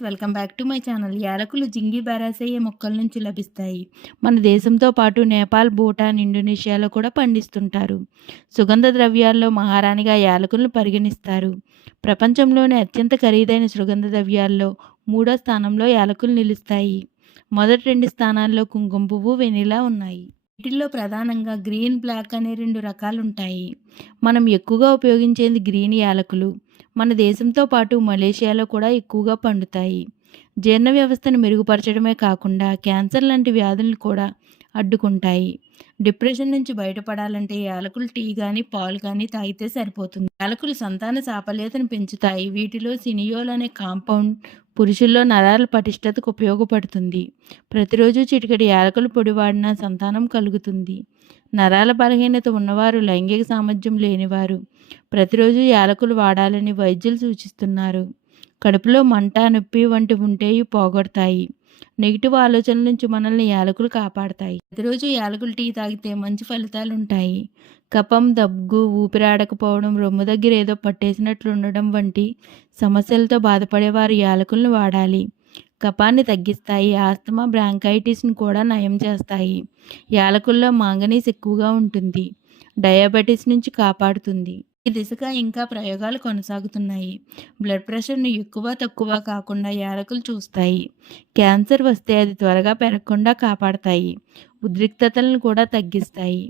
Welcome back to my channel. యాలకులు జింగి బారాసెయే మొక్కల నుంచి లభిస్తాయి. మన దేశంతో పాటు నేపాల్, భూటాన్, ఇండోనేషియాలో కూడా పండిస్తుంటారు. సుగంధ ద్రవ్యాల్లో మహారాణిగా యాలకులను పరిగణిస్తారు. ప్రపంచంలోనే అత్యంత ఖరీదైన సుగంధ ద్రవ్యాల్లో మూడో స్థానంలో యాలకులు నిలుస్తాయి. మొదటి 2 స్థానాల్లో కుంకుమ పువ్వు, వెనిలా ఉన్నాయి. వీటిల్లో ప్రధానంగా గ్రీన్, బ్లాక్ అనే 2 రకాలుంటాయి. మనం ఎక్కువగా ఉపయోగించేది గ్రీన్ యాలకులు. మన దేశంతో పాటు మలేషియాలో కూడా ఎక్కువగా పండుతాయి. జీర్ణ వ్యవస్థను మెరుగుపరచడమే కాకుండా క్యాన్సర్ లాంటి వ్యాధులను కూడా అడ్డుకుంటాయి. డిప్రెషన్ నుంచి బయటపడాలంటే యాలకులు టీ గానీ, పాలు గానీ తాగితే సరిపోతుంది. యాలకులు సంతాన సాఫల్యతను పెంచుతాయి. వీటిలో సినియోల్ అనే కాంపౌండ్ పురుషుల్లో నరాల పటిష్టతకు ఉపయోగపడుతుంది. ప్రతిరోజు చిటికెడు యాలకుల పొడి వాడినా సంతానం కలుగుతుంది. నరాల బలహీనత ఉన్నవారు, లైంగిక సామర్థ్యం లేనివారు ప్రతిరోజు యాలకులు వాడాలని వైద్యులు సూచిస్తున్నారు. కడుపులో మంట, నొప్పి వంటి ఉంటేవి పోగొడతాయి. నెగిటివ్ ఆలోచనల నుంచి మనల్ని యాలకులు కాపాడతాయి. ప్రతిరోజు యాలకులు టీ తాగితే మంచి ఫలితాలుంటాయి. కఫం, దగ్గు, ఊపిరాడకపోవడం, రొమ్ము దగ్గర ఏదో పట్టేసినట్లు ఉండడం వంటి సమస్యలతో బాధపడేవారు యాలకులను వాడాలి. కఫాన్ని తగ్గిస్తాయి. ఆస్తమా, బ్రాంకైటిస్ను కూడా నయం చేస్తాయి. యాలకుల్లో మాంగనీస్ ఎక్కువగా ఉంటుంది. డయాబెటీస్ నుంచి కాపాడుతుంది. ఈ దిశగా ఇంకా ప్రయోగాలు కొనసాగుతున్నాయి. బ్లడ్ ప్రెషర్ను ఎక్కువ, తక్కువ కాకుండా యాలకులు చూస్తాయి. క్యాన్సర్ వస్తే అది త్వరగా పెరగకుండా కాపాడతాయి. ఉద్రిక్తతలను కూడా తగ్గిస్తాయి.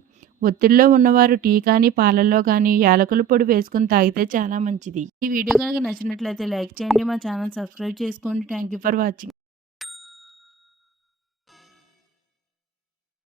ఒత్తిడిలో ఉన్నవారు టీ కానీ, పాలల్లో కానీ యాలకుల పొడి వేసుకొని తాగితే చాలా మంచిది. ఈ వీడియో కనుక నచ్చినట్లయితే లైక్ చేయండి. మా ఛానల్ సబ్స్క్రైబ్ చేసుకోండి. Thank you for watching.